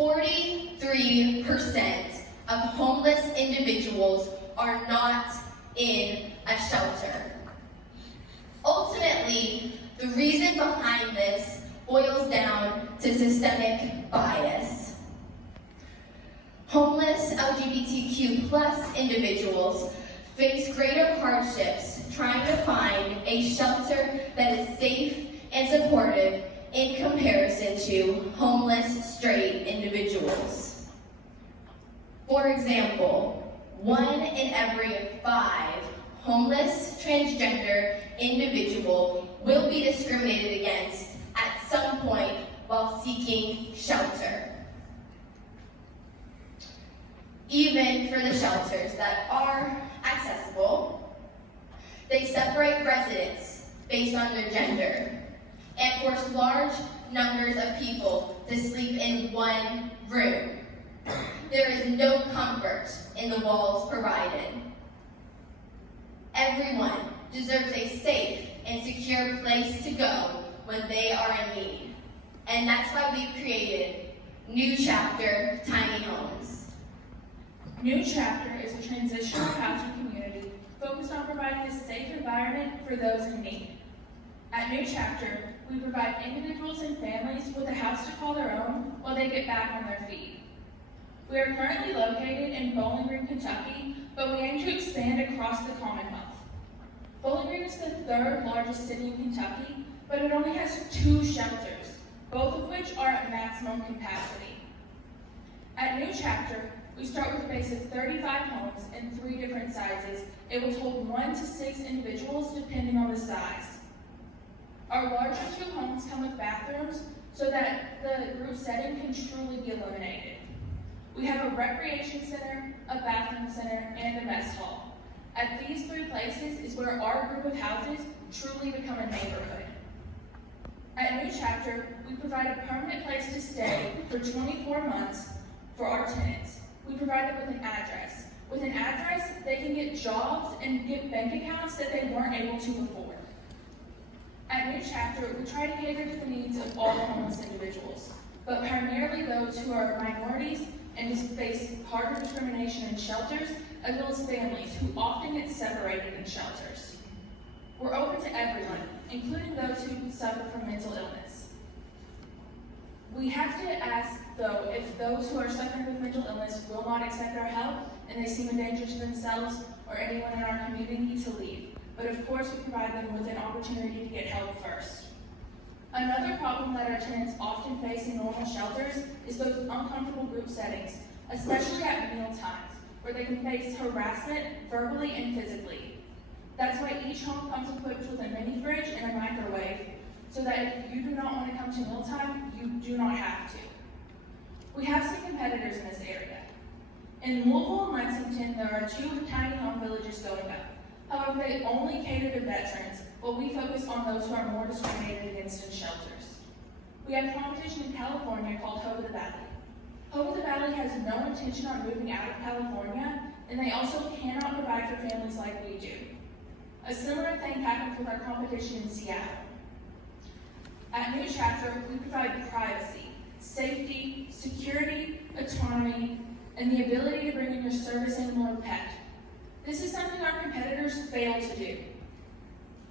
43% of homeless individuals are not in a shelter. Ultimately, the reason behind this boils down to systemic bias. Homeless LGBTQ+ individuals face greater hardships trying to find a shelter that is safe and supportive in comparison to homeless straight individuals. For example, 1 in every 5 homeless transgender individual will be discriminated against at some point while seeking shelter. Even for the shelters that are accessible, they separate residents based on their gender and force large numbers of people to sleep in one room. There is no comfort in the walls provided. Everyone deserves a safe and secure place to go when they are in need. And that's why we've created New Chapter Tiny Homes. New Chapter is a transitional housing community focused on providing a safe environment for those in need. At New Chapter, we provide individuals and families with a house to call their own while they get back on their feet. We are currently located in Bowling Green, Kentucky, but we aim to expand across the Commonwealth. Bowling Green is the 3rd largest city in Kentucky, but it only has 2 shelters, both of which are at maximum capacity. At New Chapter, we start with a base of 35 homes in 3 different sizes. It will hold 1 to 6 individuals depending on the size. Our larger 2 homes come with bathrooms so that the group setting can truly be eliminated. We have a recreation center, a bathroom center, and a mess hall. At these 3 places is where our group of houses truly become a neighborhood. At New Chapter, we provide a permanent place to stay for 24 months for our tenants. We provide them with an address. With an address, they can get jobs and get bank accounts that they weren't able to before. At New Chapter, we try to cater to the needs of all homeless individuals, but primarily those who are minorities and face harder discrimination in shelters, as well as families who often get separated in shelters. We're open to everyone, including those who suffer from mental illness. We have to ask, though, if those who are suffering with mental illness will not accept our help and they seem a danger to themselves or anyone in our community to leave. But of course, we provide them with an opportunity to get help first. Another problem that our tenants often face in normal shelters is those uncomfortable group settings, especially at meal times, where they can face harassment verbally and physically. That's why each home comes equipped with a mini fridge and a microwave, so that if you do not want to come to mealtime, you do not have to. We have some competitors in this area. In Louisville and Lexington, there are 2 tiny home villages going up. However, they only cater to veterans, while we focus on those who are more discriminated against in shelters. We have competition in California called Hope of the Valley. Hope of the Valley has no intention on moving out of California, and they also cannot provide for families like we do. A similar thing happens with our competition in Seattle. At New Chapter, we provide privacy, safety, security, autonomy, and the ability to bring in your service animal or pet. This is something our competitors fail to do.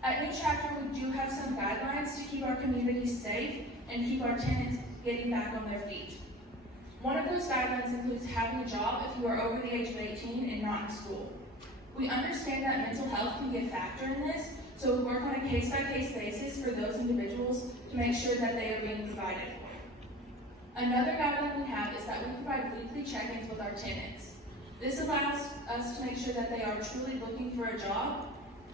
At New Chapter, we do have some guidelines to keep our community safe and keep our tenants getting back on their feet. One of those guidelines includes having a job if you are over the age of 18 and not in school. We understand that mental health can be a factor in this, so we work on a case-by-case basis for those individuals to make sure that they are being provided for. Another guideline we have is that we provide weekly check-ins with our tenants. This allows us to make sure that they are truly looking for a job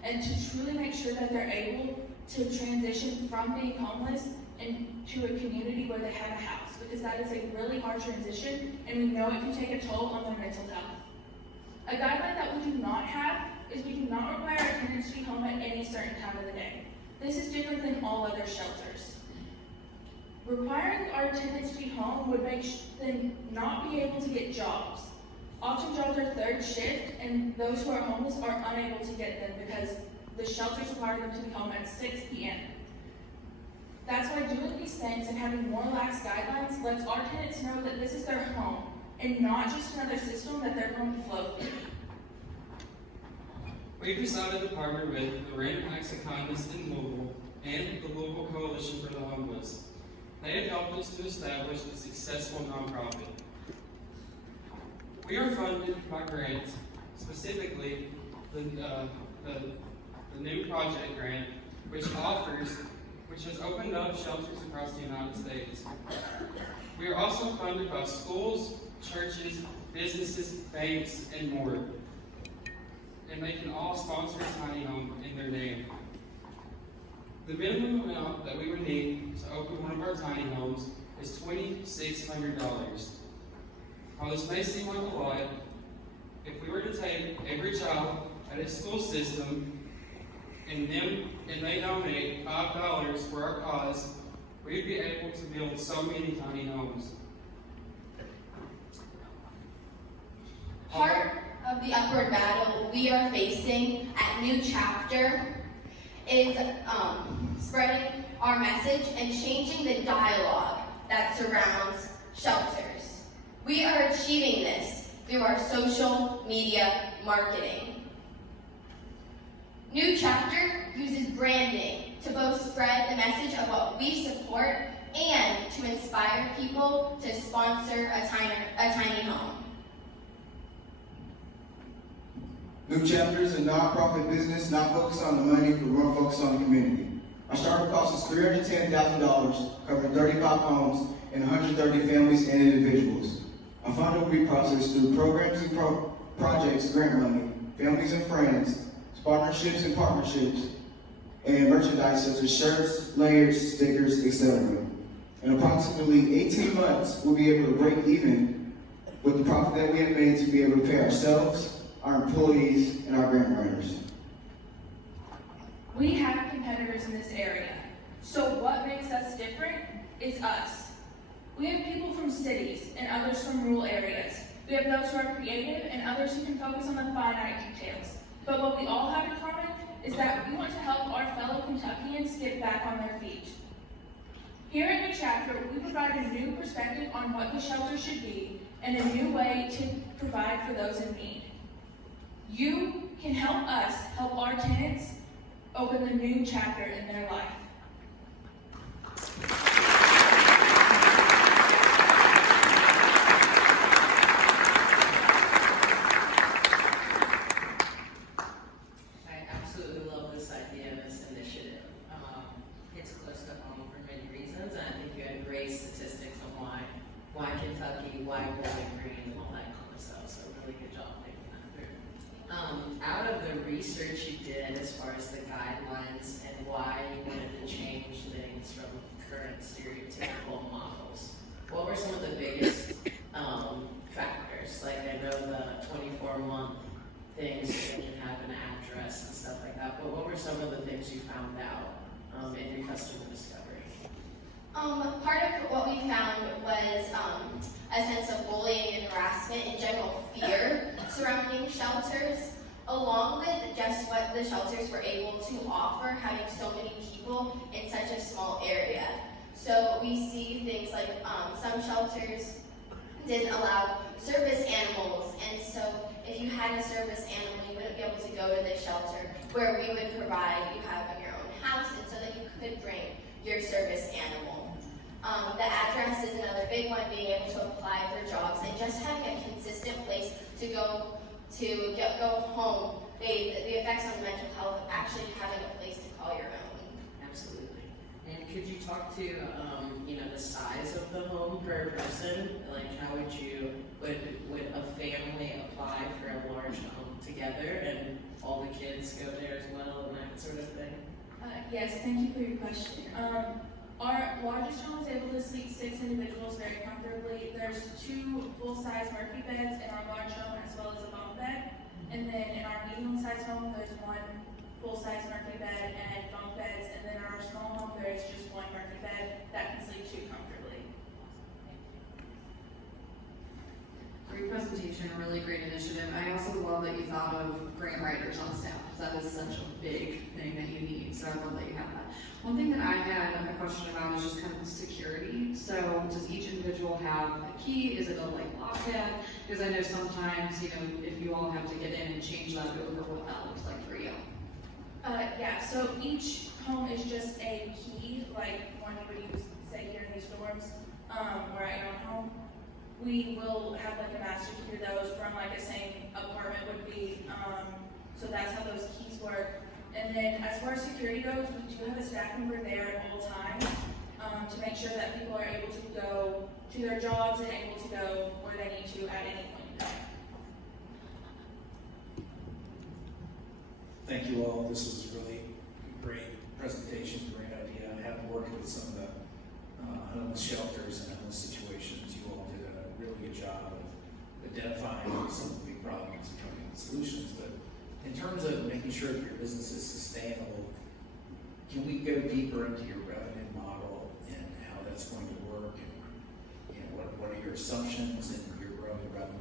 and to truly make sure that they're able to transition from being homeless into a community where they have a house, because that is a really hard transition and we know it can take a toll on their mental health. A guideline that we do not have is we do not require our tenants to be home at any certain time of the day. This is different than all other shelters. Requiring our tenants to be home would make them not be able to get jobs. Often jobs are 3rd shift, and those who are homeless are unable to get them because the shelters require them to be home at 6 p.m. That's why doing these things and having more lax guidelines lets our tenants know that this is their home and not just another system that they're going to flow through. We decided to partner with the Rent Max Economists in Louisville and the Louisville Coalition for the Homeless. They have helped us to establish a successful nonprofit. We are funded by grants, specifically the new project grant, which has opened up shelters across the United States. We are also funded by schools, churches, businesses, banks, and more. And they can all sponsor a tiny home in their name. The minimum amount that we would need to open one of our tiny homes is $2,600. While this may seem like a lot, if we were to take every child at a school system and they donate $5 for our cause, we'd be able to build so many tiny homes. Part of the upward battle we are facing at New Chapter is spreading our message and changing the dialogue that surrounds shelters. We are achieving this through our social media marketing. New Chapter uses branding to both spread the message of what we support and to inspire people to sponsor a tiny home. New Chapter is a nonprofit business not focused on the money, but more focused on the community. Our startup cost is $310,000, covering 35 homes and 130 families and individuals. Our fund will be processed through programs and projects, grant money, families and friends, partnerships and partnerships, and merchandise such as shirts, layers, stickers, etc. In approximately 18 months, we'll be able to break even with the profit that we have made to be able to pay ourselves, our employees, and our grant writers. We have competitors in this area, so what makes us different is us. We have people from cities and others from rural areas. We have those who are creative and others who can focus on the finite details. But what we all have in common is that we want to help our fellow Kentuckians get back on their feet. Here at New Chapter, we provide a new perspective on what the shelter should be and a new way to provide for those in need. You can help us help our tenants open the new chapter in their life. I absolutely love this idea and this initiative. It's close to home for many reasons, and I think you had great statistics on why Kentucky, why Bowling Green, and all that kind of stuff. So really good job thinking that through. Out of the research you did as far as the guidelines and why you wanted to change things from current stereotypical models, what were some of the biggest factors? Like I know the 24-month things that you have an address and stuff like that, but what were some of the things you found out in your customer discovery? Part of what we found was a sense of bullying and harassment and general fear surrounding shelters, along with just what the shelters were able to offer, having so many people in such a small area. So we see things like some shelters didn't allow service animals, and so if you had a service animal, you wouldn't be able to go to the shelter where we would provide you have in your own house, and so that you could bring your service animal. The address is another big one, being able to apply for jobs and just having a consistent place to go home. The effects on mental health, actually having a place to call your own. Absolutely. And could you talk to the size of the home per person? Like how would a family apply for a large home together and all the kids go there as well and that sort of thing? Yes, thank you for your question. Our largest home is able to seat 6 individuals very comfortably. There's 2 full-size Murphy beds in our large home as well as a bunk bed. And then in our medium-sized home, there's 1 full-size Murphy bed and bunk beds. And then in our small home, there's just 1 Murphy bed that can sleep 2 comfortably. Great presentation, a really great initiative. I also love that you thought of grant writers on staff, because that is such a big thing that you need, so I love that you have that. One thing that I had a question about is just kind of individual have a key? Is it a like lockpad? Because I know sometimes, you know, if you all have to get in and change that over, what that looks like for you. Yeah, so each home is just a key, like one you would use, say here in these dorms, or at your own home. We will have like a master key to those from like a same apartment would be, so that's how those keys work. And then as far as security goes, we do have a staff member there at all times, to make sure that people are able to go to their jobs and able to go where they need to at any point in time. Thank you all. This was a really great presentation, great idea. I have worked with some of the homeless shelters and homeless situations. You all did a really good job of identifying some of the big problems and coming up with solutions. But in terms of making sure that your business is sustainable, can we go deeper into your revenue model and how that's going to work? And, you know, what are your assumptions and